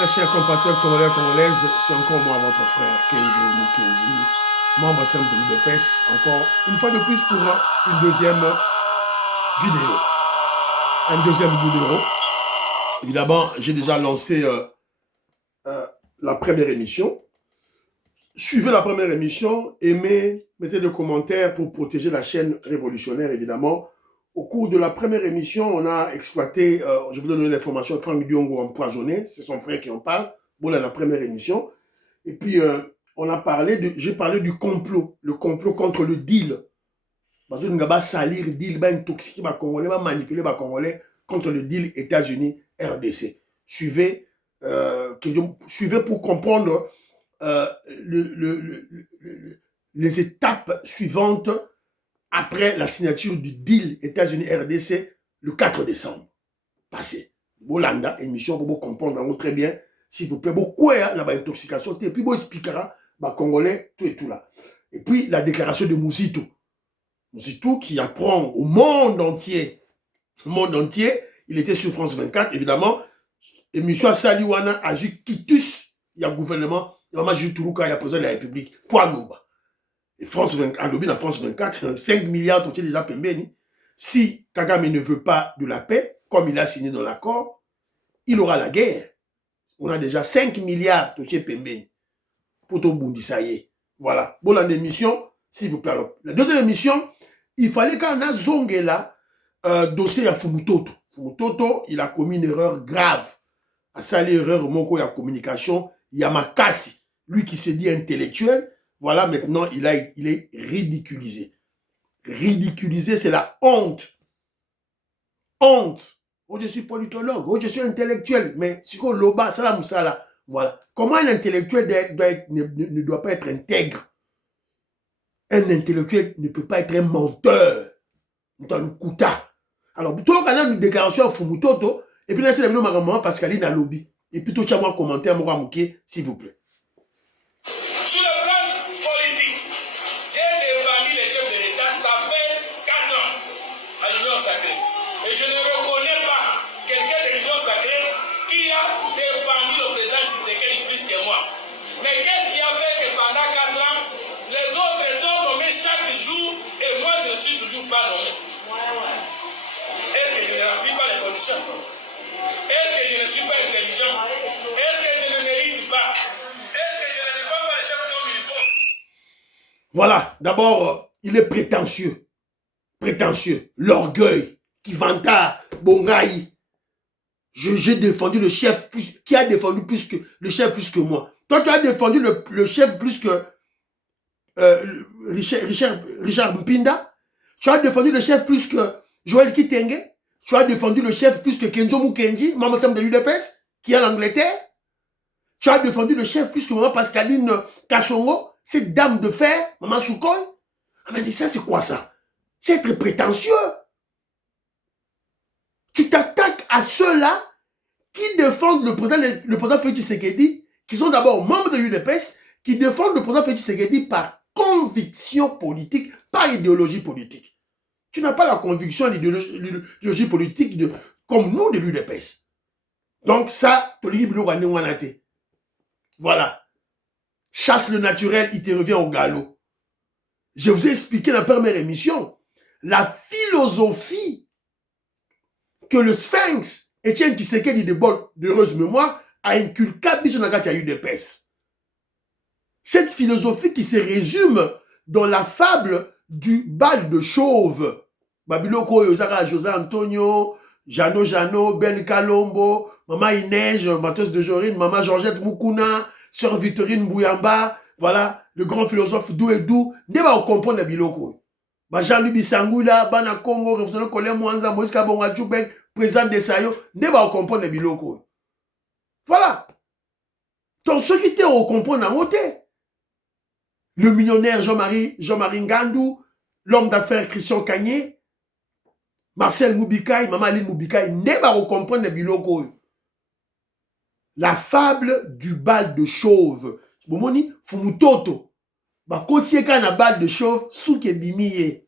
Très chers compatriotes congolais et congolaises, c'est encore moi, votre frère Kenjo Mukenji, membre simple de l'UDPS, encore une fois de plus pour une deuxième vidéo. Un deuxième numéro. Évidemment, j'ai déjà lancé la première émission. Suivez la première émission, aimez, mettez des commentaires pour protéger la chaîne révolutionnaire, évidemment. Au cours de la première émission, on a exploité, je vous donne une information, Franck Diongo empoisonné, c'est son frère qui en parle, bon, dans la première émission. Et puis, on a parlé, j'ai parlé du complot, le complot contre le deal. Parce que nous avons salir le deal, intoxiquer les Congolais, manipuler les Congolais contre le deal États-Unis-RDC. Suivez, suivez pour comprendre les étapes suivantes après la signature du deal États-Unis-RDC le 4 décembre passé. Bolanda, émission pour vous comprendre très bien, s'il vous plaît. Beaucoup la intoxication, et puis vous expliquera, Congolais, tout et tout là. Et puis la déclaration de Mousito. Mousito qui apprend au monde entier, il était sur France 24, évidemment, émission Saliwana a vu Kitus, il y a gouvernement, il y a Majou Tourouka, il y a président de la République, Poanoba. Et France 24, dans France 24, 5 milliards tout déjà payés. Si Kagame ne veut pas de la paix, comme il a signé dans l'accord, il aura la guerre. On a déjà 5 milliards tout payés pour tout Bundi, ça y est. Voilà. Bon, la émission, s'il vous plaît. Alors, la deuxième émission, il fallait qu'on a zongé là, dossier à Fumutoto. Fumutoto, il a commis une erreur grave. À ça, l'erreur, mon il y a communication, Yamakasi, lui qui se dit intellectuel, voilà, maintenant, il est ridiculisé. Ridiculisé, c'est la honte. Honte. Oh, je suis politologue, oh, je suis intellectuel, mais si on loba, ça là, voilà. Comment un intellectuel ne doit pas être intègre? Un intellectuel ne peut pas être un menteur. Dans le Kouta. Alors, toi, quand on a une déclaration à Fumutoto, et puis là, c'est la vidéo maman Pascaline à lobby. Et puis, toi, moi, commentaire, moi, Mouké, s'il vous plaît. Sur le plan politique, j'ai défendu les chefs de l'État, ça fait 4 ans à l'Union sacrée. Et je ne reconnais pas quelqu'un de l'Union sacrée qui a défendu le président Tshisekedi plus que moi. Mais qu'est-ce qui a fait que pendant 4 ans, les autres sont nommés chaque jour et moi je ne suis toujours pas nommé? Est-ce que je ne remplis pas les conditions? Est-ce que je ne suis pas intelligent? Est-ce que je ne mérite pas? Est-ce que je ne défends pas les chefs comme il faut? Voilà, d'abord, il est prétentieux. Prétentieux. L'orgueil qui vanta Bongaï. J'ai défendu le chef plus, qui a défendu plus que le chef plus que moi. Toi, tu as défendu le chef plus que Richard Mpinda. Tu as défendu le chef plus que Joël Kitenge. Tu as défendu le chef plus que Kenjo Mukenji, maman Sam de l'UDPS, qui est en Angleterre. Tu as défendu le chef plus que maman Pascaline Kassongo, cette dame de fer, maman Soukoy. On m'a dit, ça, c'est quoi ça? C'est être prétentieux. Tu t'attaques à ceux-là qui défendent le président Félix Tshisekedi, qui sont d'abord membres de l'UDPS, qui défendent le président Félix Tshisekedi par conviction politique, pas idéologie politique. Tu n'as pas la conviction et l'idéologie politique comme nous de l'UDPS. Donc ça, voilà. Chasse le naturel, il te revient au galop. Je vous ai expliqué dans la première émission la philosophie que le Sphinx, Etienne Tshisekedi de bonne, d'heureuse mémoire, a inculqué à UDPS. Cette philosophie qui se résume dans la fable du bal de chauve. Babiloko Yozara, José Antonio, Jano, Ben Kalombo, Maman Inège, Matos de Jorine, Maman Georgette Moukouna, Sœur Victorine Bouyamba, voilà, le grand philosophe Douedou, ne va comprendre les biloko. Jean-Louis Bisangula, Bana Congo, révolutionnaire Colin Mwanza, Moïse Kabonga Djoubek, président de Sayo, ne va comprendre les biloko. Voilà. Donc, ceux qui étaient au comprendre en côté. Le millionnaire Jean-Marie Ngandou, l'homme d'affaires Christian Kagné, Marcel Moubikaï, Maman Aline Moubikaï, ne va comprendre les biloko. La fable du bal de chauve. Bomoni, Fumutoto. Bah, quand tu es un bal de chauve, souke bimiye.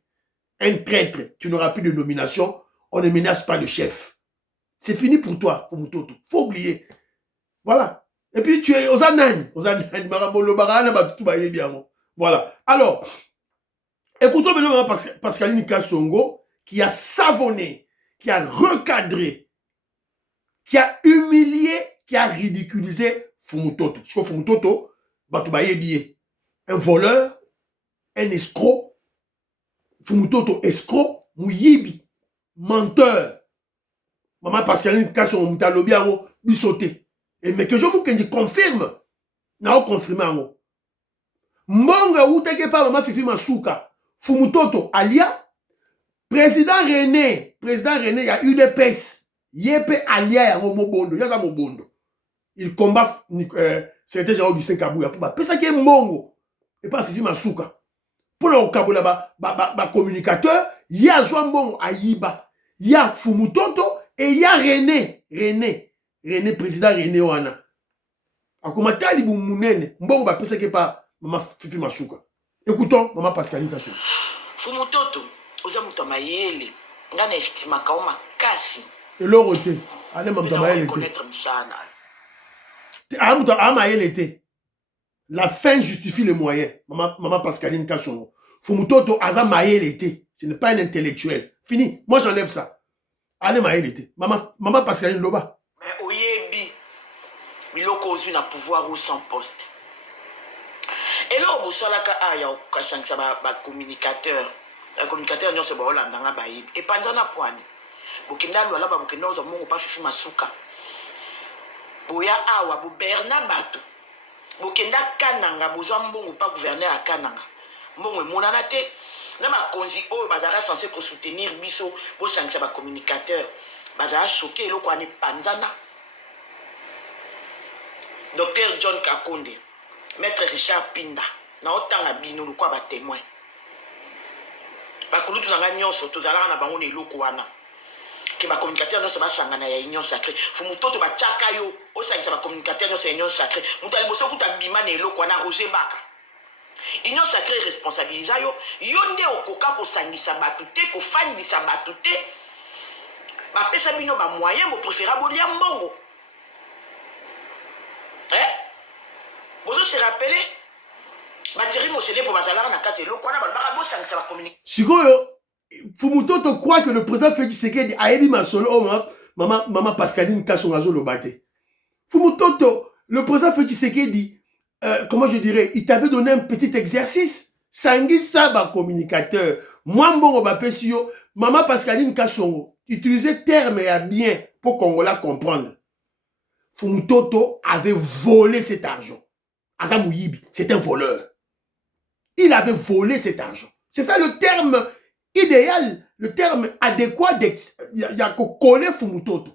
Un traître, tu n'auras plus de nomination, on ne menace pas le chef. C'est fini pour toi, Fumutoto. Faut oublier. Voilà. Et puis tu es aux ananes, voilà. Alors, écoutons maintenant Pascaline Kassongo qui a savonné, qui a recadré, qui a humilié, qui a ridiculisé Fumutoto. Parce que Fumutoto, un voleur, un escroc, Fumutoto escroc, Mouyibi, menteur. Maman Pascaline Kassongo Mutalobi ango bisoté. Et mais que je vous confirme, n'a pas confirmé ango. Mbonga uteke pa maman Fifi Masuka, Fumutoto alia, président René, il y a UDPS, Yepe alia ya Mobondo, ya Mobondo. Il combat secrétaire général Augustin Kabouya pour ba pesa ke mbongo et pas Fifi Masuka. Pour le Kaboula ba communicateur, il y a Mbongo Ayiba, il y a Fumutoto et il y a René, président René wana. Akomata li bumunene, mbongo ba pesa ke pa maman Fifi Masuka. Écoutons maman Pascaline Kassongo. Fumutoto, oza muto mayele, ngana estima kaoma kasi. Et l'autre, allez maman mayele. Connaître msana. La fin justifie les moyens. Maman Pascaline Kassongo. Fumutoto aza mayele. Ce n'est pas un intellectuel. Fini. Moi j'enlève ça. Allez mayele. Maman Pascaline Loba. Mais oyebi, biloko ozu na pouvoir ou sans poste. Et là, au Boussalaka, il y a un communicateur. Un communicateur, nous sommes là, dans la baïb. Et pendant la poigne, Bokenda, là, Bokenda, nous avons pas Fifi Masuka. Boya Awa, Bo Bernard Bato. Bokenda Kananga, Bozoa Mbongo, pas gouverneur à Kananga. Mbongo, Monanate, Nama Konzi, oh, Bazara censé pour soutenir Bisso, Bosansa, communicateur. Bazara choqué, l'eau, qu'on est Panzana. Docteur John Kakonde. Maître Richard Pinda, na otanga bino lukwa ba témoin. Ba kulutu nanga nyonso tozala na bango ne loko wana. Ke ba communicateur nyonso ba sangana ya union sacrée. Fumutoto ba tchaka yo, o sangisa ba communicateur nyonso ya union sacrée. Muta liboso kuta bima ne loko wana Roger Baka. Union sacrée responsabilisa yo, yo nde okoka ko sangisa batu te, ko fandisa batu te. Ba pesa bino ba moyen bo préférable ya mbongo. Vous se rappelez, Sikoyo, Fumutoto croit que le président Félix Tshisekedi a aidé Masolo, maman Pascaline Kassongo Lobate. Fumutoto, le président Félix Tshisekedi, comment je dirais, il t'avait donné un petit exercice. Sangui Saba communicateur. Moi, bon, maman Pascaline Kassongo, utilisait terme et bien pour qu'on la comprendre. Fumutoto avait volé cet argent. Azamouyibi, c'est un voleur. Il avait volé cet argent. C'est ça le terme idéal, le terme adéquat. Il y a qu'à coller Fumutoto.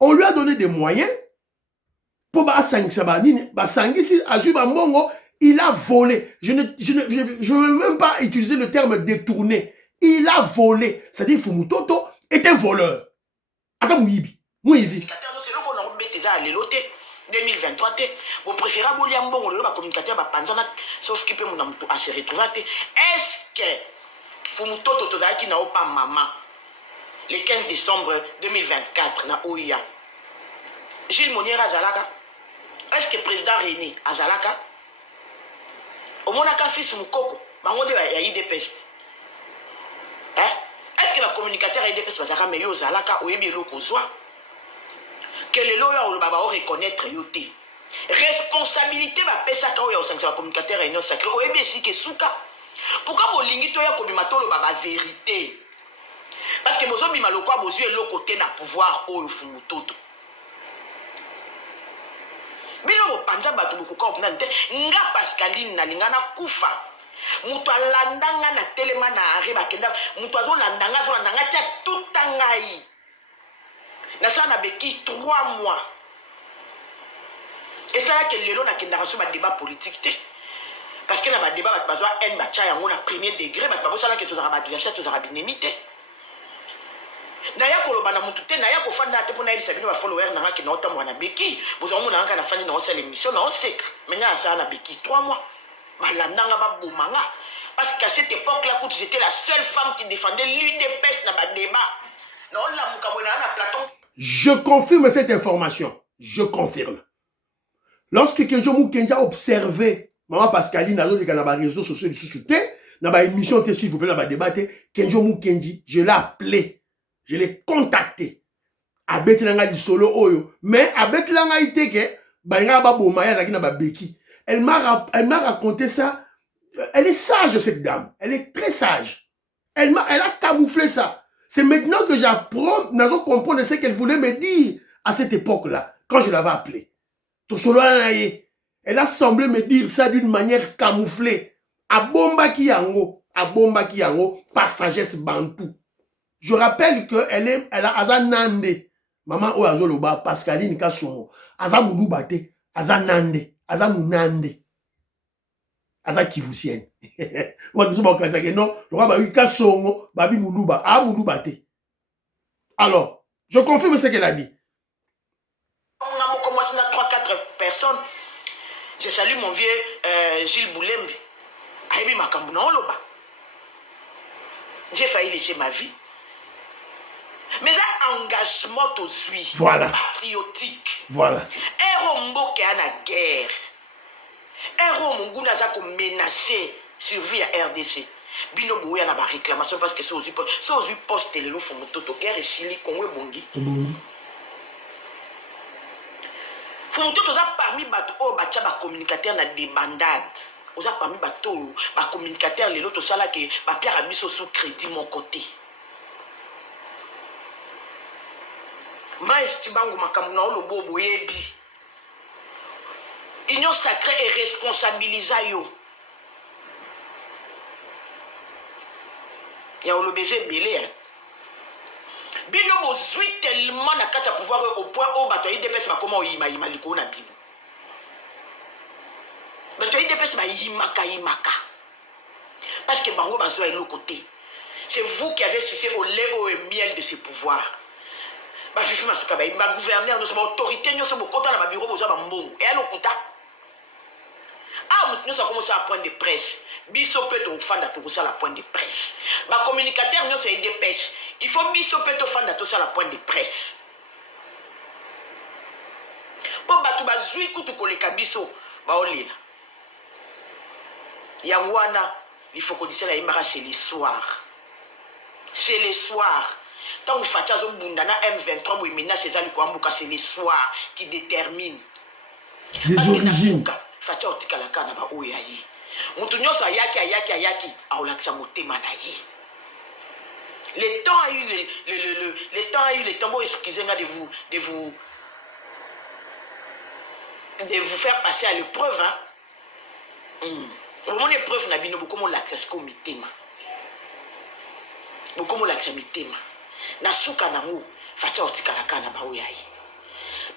On lui a donné des moyens pour il a volé. Je ne veux même pas utiliser le terme détourné. Il a volé. C'est-à-dire Fumutoto est un voleur. Azamouyibi. Mouyibi. 2023, vous préférez Boliam Bongo, le communicateur, sauf qu'il peut se retrouver. Est-ce que Fumutoto Tozaki n'a pas maman le 15 décembre 2024 na OIA? Gilles Monier Azalaka? Est-ce que le président René Azalaka? Au Monaka fils Moukoko, bango de ya IDPS. Est-ce que le communicateur IDPS Azalaka mais yo Zalaka ou yebi loko zwa? Que les loyers ou le baba reconnaître yoté. Responsabilité va pesa ka oya au communicateur et non sacré. O ebesi ke suka. Pourquoi bo lingi to ya ko bimato le baba vérité? Parce que bozo bima lokwa bozu e côté na pouvoir o Fumutoto. Bilo bo panja batu bu ko nante nga Pascaline na lingana kufa. Muto alandanga na telema na areba kenda muto azo landanga zo landanga tia tutangai. Nasa na beki 3 mois. Et ça là que l'élo n'a qu'une débat politique. Parce que dans le débat, il y a un bacha en premier degré, mais il y a que tous les adversaires, tous les binémités. Naya kolobana mutute naya kofanda ate pona elisa bino ba follower nanga ki na otamwa na beki bozo mona nanga na fani na osala émission na oseka menya ça na beki 3 mois balandanga ba bomanga parce qu'à cette époque là quand j'étais la seule femme qui défendait l'UDPS dans le débat non la mukabona na Platon. Je confirme cette information. Je confirme. Lorsque Kenjo Mukendi a observé, maman Pascaline, dans les réseaux sociaux du sous-souté, dans ma émission, s'il vous plaît, dans ma débat, Kenjo Mukendi, je l'ai appelé, je l'ai contacté. Abet langa du solo oyo. Mais abet langa iteke, bainga babo maya zaki na babeki. Elle m'a raconté ça. Elle est sage, cette dame. Elle est très sage. Elle a camouflé ça. C'est maintenant que j'apprends, nous comprendre ce qu'elle voulait me dire à cette époque-là, quand je l'avais appelée. Elle a semblé me dire ça d'une manière camouflée. Abomba ki yango, par sagesse bantou. Je rappelle qu'elle a Azanande. Maman ou Azoloba, Pascaline Kassomo. Azamulubate, Azanande, Azamunande. Aza kivusienne. Non, le roi Babi Kassomo, Babi Muluba, Amulubate. Alors, je confirme ce qu'elle a dit. On a commencé à 3-4 personnes. Je salue mon vieux Gilles Boulembe. Aïbi Makambuna Oloba. J'ai failli laisser ma vie. Mais un engagement tout suite. Voilà. Patriotique. Voilà. Ero Mboke à la guerre. Ero Munguna Zako menacé survie à RDC. Bino Bouya n'a pas réclamation parce que c'est aussi poste le font moto guerre et Sili Kongwe Bongi. Faut moto toza parmi bato o bacha ba communicateur na débandade. Oza parmi bato ba communicateur les autres sala que ba Pierre Abisso sous crédit mon côté. Maïs Tibangu Makamuna o lobo boyebi. Union sacrée et responsabilisa yo. Ya o le baiser belé. Bino bozui tellement na kata pouvoir au point où batoyi dépêche ba comment yima liko na bino. Batoyi dépêche ba yimaka. Parce que bango bazo est l'autre côté. C'est vous qui avez sucé au lait au miel de ce pouvoir. Ba fifi masuka ba yima gouverneur no ba autorité nyo so bo kota na ba bureau boza ba mbongo. Et alors kota. Ah, nous avons commencé à prendre de presse. Biso peut au fanda pour ça la pointe de presse. Ma communicateur nous c'est des presse. Il faut biso peut au fanda tout ça la pointe de presse. Bon batu bazui kutu koleka biso ba olila. Yangwana, il faut qu'on dise la imara c'est le soir. C'est le soir. Tant que Fatia Zombundana M23 ou Imena César Lukwambuka, c'est le soir qui détermine. Les origines. Fatia otikalaka na ba oyayi. Mutu nyonso ayaki aolakisa motema na ye. Le temps a eu le temps, excusez-moi de vous faire passer à l'épreuve, hein. Mon épreuve n'a bino beaucoup mon l'accès comme mitema. Beaucoup mon l'accès mitema. Na suka na ngo Fatia otikalaka na ba oyayi.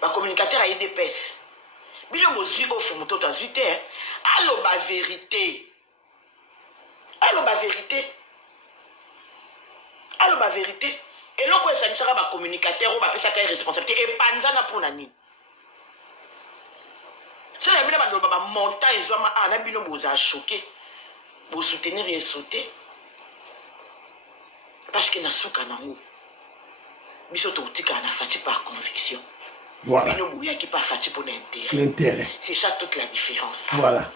Ba communicateur a IDPS. Bino bozui offre moto to azuite. Allo ba vérité. Allo ba vérité. Allo ba vérité. Et loko ça sera ba communicateur ou ba pesa ka responsabilité et panzana pour nani. C'est la bina ba montagne zoma ana bino boza choqué. Bo soutenir et sauter. Parce que na suka na ngo. Biso to utika na fati par conviction. Voilà. Qui pas fatigué pour l'intérêt. C'est ça toute la différence. Voilà.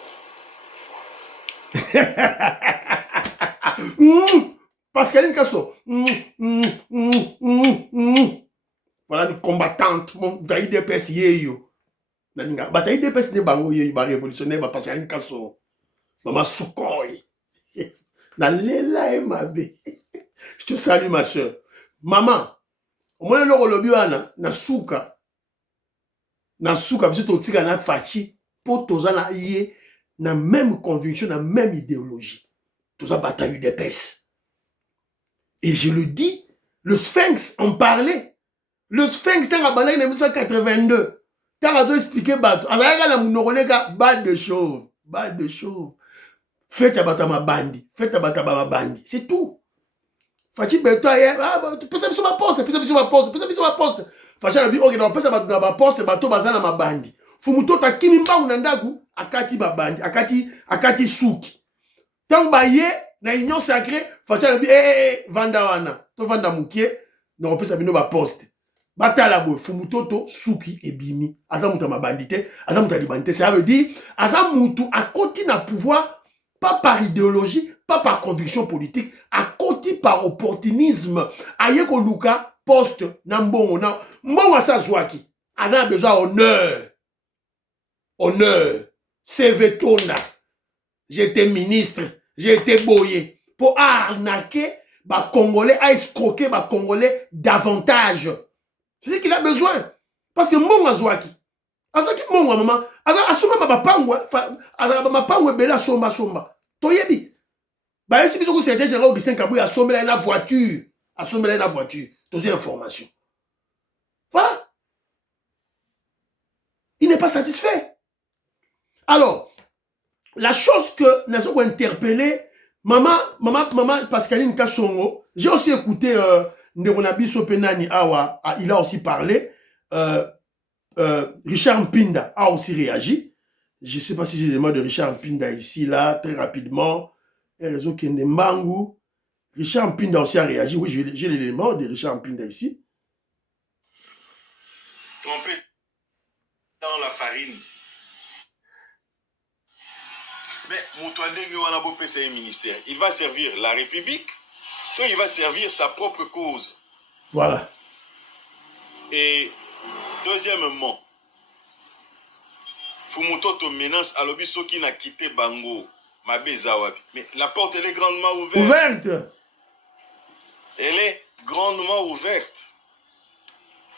Pascaline Kasso. Voilà une combattante. Mon bataille de pes yeyo. Bataille de pes ne bango yeyo ba révolutionnaire ba Pascaline Kasso. Maman Soukoy. Na lela et ma bé. Je te salue ma soeur. Maman. Au moins le lobby na souka. Na souka biso totika na fachi po toza na yé na même conviction, na même idéologie. Toza bataille d'épaisse. Et je le dis, le Sphinx en parlait. Le Sphinx dans la bataille de 1982. T'as raison expliquer bateau. Alors la monoroneka bad de chauve, bad de chauve. Faites à batama bandi, faites à batama bandi, c'est tout. Fachi beto aye, pesa biso ma poste, pesa biso ma poste, pesa biso ma poste. Facha na bi ok na pesa na ba poste bato bazana mabandi. Fumuto ta kimi mbangu na ndaku akati babandi, akati suki. Tant ba ye na union sacrée, facha na bi vanda wana, to vanda mukie, na pesa bino ba poste. batala boy fumutoto suki ebimi aza mutu mabandité aza mutu libandité, ça veut dire aza mutu à côté na pouvoir pas par idéologie, pas par conviction politique, à côté par opportunisme aye ko luka poste na mbongo na mbongo sa zwaki aza besoin honneur CV tona j'étais ministre, j'étais boyé pour arnaquer ba Congolais, à escroquer ba Congolais davantage. C'est ce qu'il a besoin. Parce que mon azwaki. Azwaki mon maman. Asoma ma pangwe. Ma pangwe bela somba. Toyebi. Bah, si vous avez déjà Augustin Kabou, assommé la voiture. Assommé la voiture. Toutes les informations. Voilà. Il n'est pas satisfait. Alors, la chose que nous avons interpellé, maman Pascaline Kassongo, j'ai aussi écouté Nderonabiso Penani Awa, il a aussi parlé. Richard Mpinda a aussi réagi. Je ne sais pas si j'ai les mots de Richard Mpinda ici, là, très rapidement. Et réseau Kendembangu. Richard Mpinda aussi a réagi. Oui, j'ai l'élément de Richard Mpinda ici. Trempé dans la farine. Mais Moutouandenge Wanabo PCI ministère, il va servir la République, donc il va servir sa propre cause. Voilà. Et deuxièmement, Fumutoto menace à l'obiso qui n'a quitté Bango, Mabezawabi. Mais la porte, elle est grandement ouverte. Elle est grandement ouverte.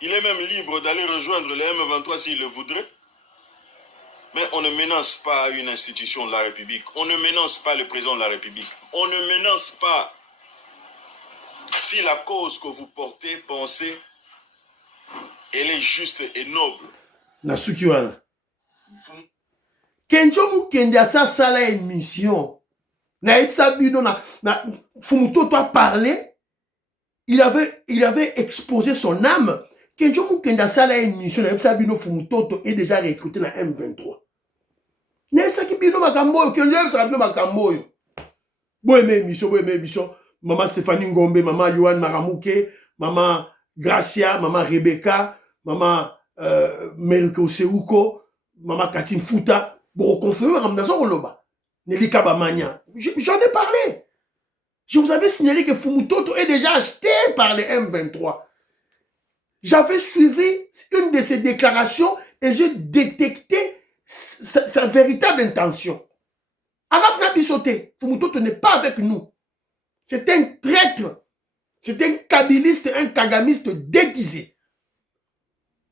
Il est même libre d'aller rejoindre les M23 s'il le voudrait. Mais on ne menace pas une institution de la République. On ne menace pas le président de la République. On ne menace pas si la cause que vous portez, pensez, elle est juste et noble. Nasukiwana. Kenjo Mukende a sa sala émission. Na Etsabino na Fumutoto a parlé. Il avait exposé son âme. Kenjo Mukende a sala émission. Na Etsabino Fumutoto est déjà recruté dans M23. Nessa ki bino makamboyo, Kenjo sa bino makamboyo. Boye émission. Maman Stéphanie Ngombe, maman Yohan Maramuke, maman Gracia, maman Rebecca, maman Meriko Seuko, maman Katine Fouta, bon, confirmé, Nelika Bamania. J'en ai parlé. Je vous avais signalé que Fumutoto est déjà acheté par les M23. J'avais suivi une de ses déclarations et j'ai détecté sa véritable intention. Arab Nabisoté, Fumutoto n'est pas avec nous. C'est un traître. C'est un kabiliste, un kagamiste déguisé.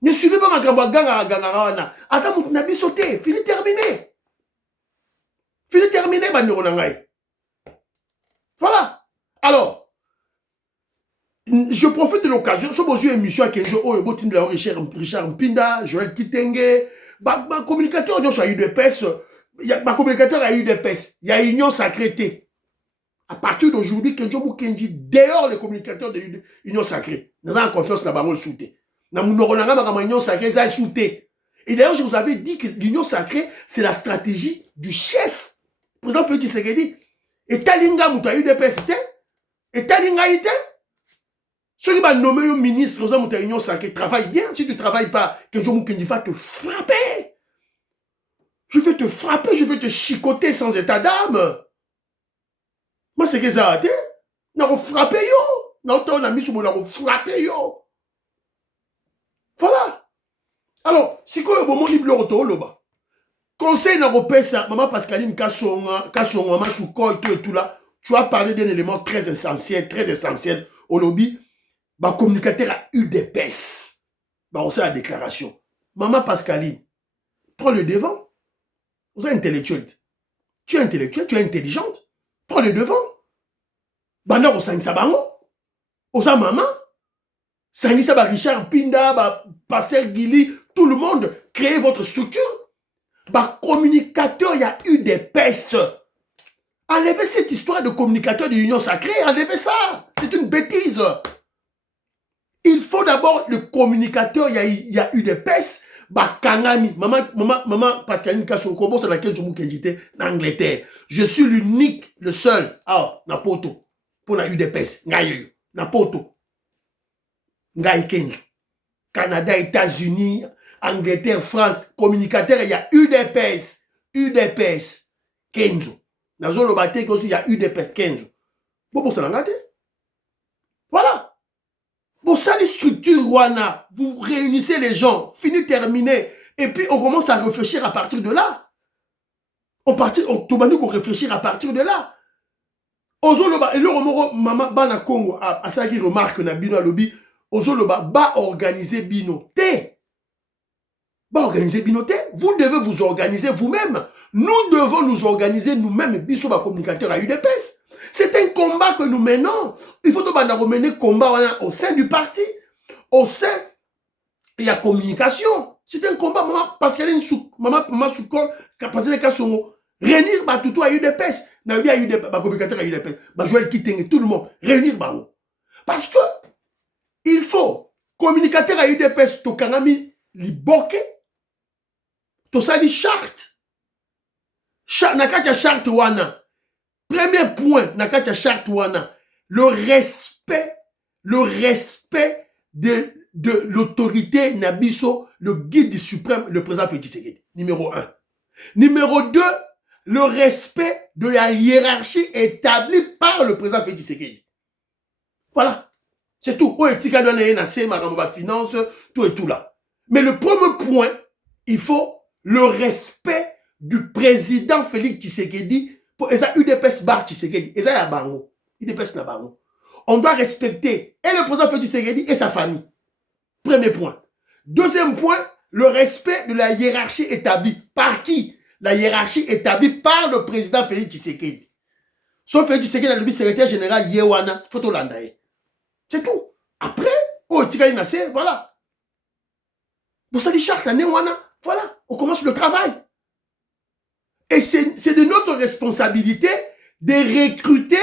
Ne suivez pas ma gangara. Attends, vous n'avez sauté. Fini terminé. Voilà. Alors, je profite de l'occasion. Je suis émission avec Richard Mpinda, Joël Kitenge. Ma communicateur a eu des pèses. Ma communicateur a eu des pèses. Il y a Union Sacrée. À partir d'aujourd'hui, Kenjo Mukenji, dehors les communicateurs de l'Union Sacrée, nous avons confiance dans la souté. Nous avons l'Union Sacrée, ça souté. Et d'ailleurs, je vous avais dit que l'Union Sacrée, c'est la stratégie du chef. Le président Félix Tshisekedi. Et Talinga Mouta UDPS, et Talinga ite. Ceux qui vont nommer un ministre de l'Union Sacrée travaillent bien. Si tu ne travailles pas, Kenjo Mukenji va te frapper. Je vais te frapper, je vais te chicoter sans état d'âme. Moi, c'est que ça a été. Nous avons frappé yo. Nous avons frappé yo. Voilà. Alors, si quoi, bon, mon libre auto, là-bas. Conseil européen, ça, maman Pascaline Kassonga, maman Souko et tout là. Tu as parlé d'un élément très essentiel au lobby. Ma communicateur a eu des pèses. Bah, on sait la déclaration. Maman Pascaline, prends le devant. Vous êtes intellectuel. Tu es intellectuel, tu es intelligente. Prends le devant. Banda au Sangisa Bango. Au maman. Sangisa ba Richard Mpinda, ba Pasteur Guili, tout le monde. Créez votre structure. Ba communicateur, il y a eu des pèses. Enlevez cette histoire de communicateur de l'Union Sacrée. Enlevez ça. C'est une bêtise. Il faut d'abord le communicateur, il y a eu des pèses. Bah, Kangami, maman Pascaline Kassongo, c'est laquelle je m'occupe en Angleterre. Je suis l'unique, le seul. Ah, Napoto. Pour la UDPS. Ngayo. Napoto. Ngaï Kenzo. Canada, États-Unis, Angleterre, France, communicateur, il y a UDPS. UDPS, Kenzo. Dans le bâtiment aussi, il y a UDPS, Kenzo. Bon, ça n'a. Voilà. Bon, ça, les structures, Wana, vous réunissez les gens, fini, terminé, et puis on commence à réfléchir à partir de là. On réfléchir à partir de là. Ozoloba, et le maman, bana Congo, à ça qui remarque, na bino à lobby, Ozoloba, ba organiser bino, te. Ba organiser bino, te. Vous devez vous organiser vous-même. Nous devons nous organiser nous-mêmes, biso ba communicateur à UDPS. C'est un combat que nous menons. Il faut mener un combat au sein du parti. Au sein, il y a communication. C'est un combat, maman, parce qu'elle est une maman soukol, capacité de Kassongo. Réunir tout à UDPS. N'a eu à UDPS, communicateur à UDPS. Joël Kiteng, tout le monde. Réunir parce que il faut communicateur à UDPS, to kanami li boke, to sali charte. Nakacha charte wana. Premier point, nakacha charte wana. Le respect de l'autorité Nabiso, le guide suprême, le président Félix Tshisekedi. Numéro 1. Numéro 2, le respect de la hiérarchie établie par le président Félix Tshisekedi. Voilà. C'est tout. Finance, tout et tout là. Mais le premier point, il faut le respect du président Félix Tshisekedi pour esa UDPS bar Tshisekedi. Esa ya bango. UDPS na bango. On doit respecter et le président Félix Tshisekedi et sa famille. Premier point. Deuxième point, le respect de la hiérarchie établie. Par qui? La hiérarchie établie par le président Félix Tshisekedi. Son Félix Tshisekedi, le secrétaire général Yewana, Photo Landae. C'est tout. Après, oh, Tika Inassé, voilà. Pour ça, les chartes, voilà, on commence le travail. Et c'est de notre responsabilité de recruter.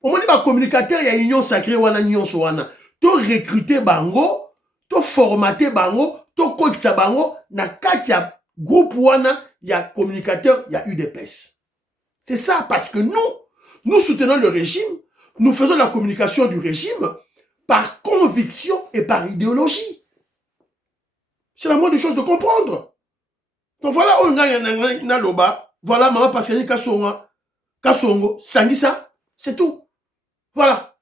Au moment où communicateur, il y a une union sacrée, union soana. Tu recruter bango, tu formater bango, tu coach bango, na katia groupe wana, il y a communicateur, il y a UDPS. C'est ça, parce que nous soutenons le régime, nous faisons la communication du régime par conviction et par idéologie. C'est la moindre des choses de comprendre. Donc voilà, on a loba, voilà, maman Pascaline Kassongo, Sangisa, c'est tout. Voilà.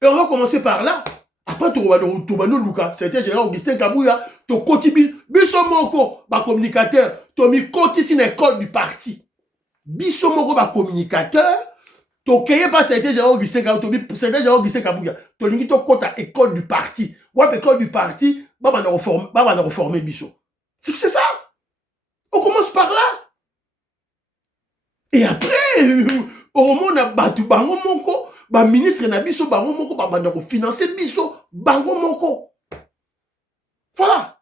Et on va commencer par là. Après, tu vas nous Luka, c'était général Augustin Kabouya, tu continues, Bissomoko, ma communicateur, tu as mis côté ici dans l'école du parti. Bissomoko, ma communicateur, tu as pas c'était général Augustin Kabouya, c'était général Augustin Kabouya, tu as mis ton côté à l'école du parti. Ouais, l'école du parti, bah, on a reformé Bisso. C'est ça. On commence par là. Et après, au moment où on a battu Bango Moko, ba ministre na biso Bango Moko, ba banda ko financer biso Bango Moko. Voilà.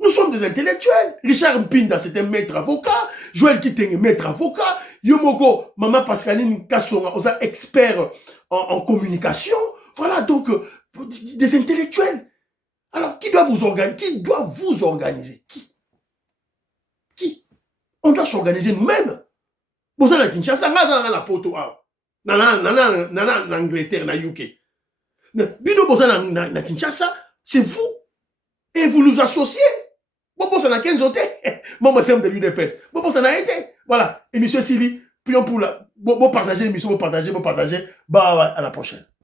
Nous sommes des intellectuels. Richard Mpinda, c'était maître avocat. Joël Kiteng, maître avocat. Yomoko, Maman Pascaline Kassonga, on a expert en communication. Voilà, donc, des intellectuels. Alors, qui doit vous organiser? Qui? On doit s'organiser nous-mêmes. Vous avez la Kinshasa, la poto, Angleterre, na UK. Mais, bido boza na Kinshasa, c'est vous. Et vous nous associez. Bon, ça n'a qu'un autre. Moi, c'est de l'UDPS. Bon, ça n'a été. Voilà. Et monsieur Sili, prions pour la. Bon, partagez l'émission, bon, partagez. Bah, à la prochaine.